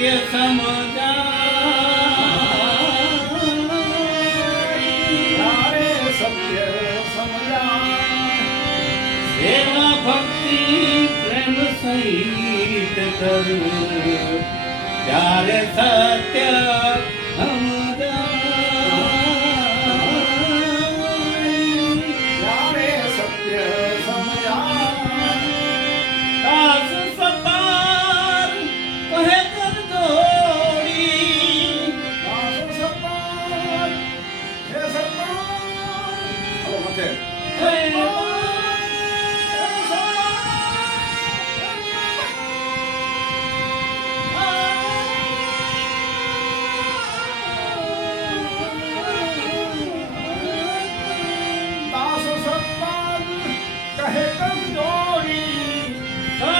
સત્ય સમજાય સત્ય સમજાય સેવા ભક્તિ પ્રેમ સહિત કર ત્યારે સત્ય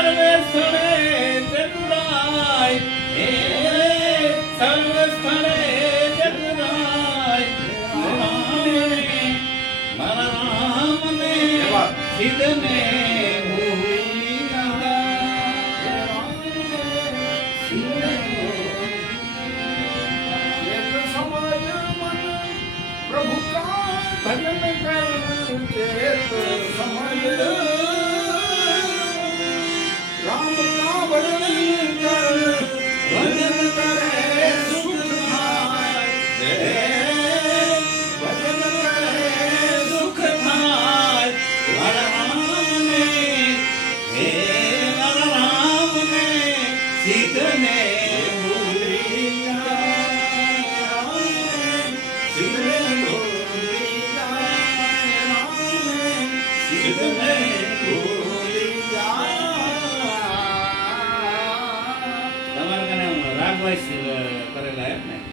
સર્વે સ્થળે જગરાય સર્વે સ્થળે જગરાય મારા રામને સિદ્ધને प्रभु का भजन कर चेत समझ राम का भजन कर भजन करे सुख थाय ભજન કરે સુખ થાય મારા રામને હે મારા રામને સિદ્ધને ભૂલી જાય સિદ્ધને ભૂલી જાય સિદ્ધને ભૂલી જાય તમારે કને રાગવાઈસ કરેલા એમ ને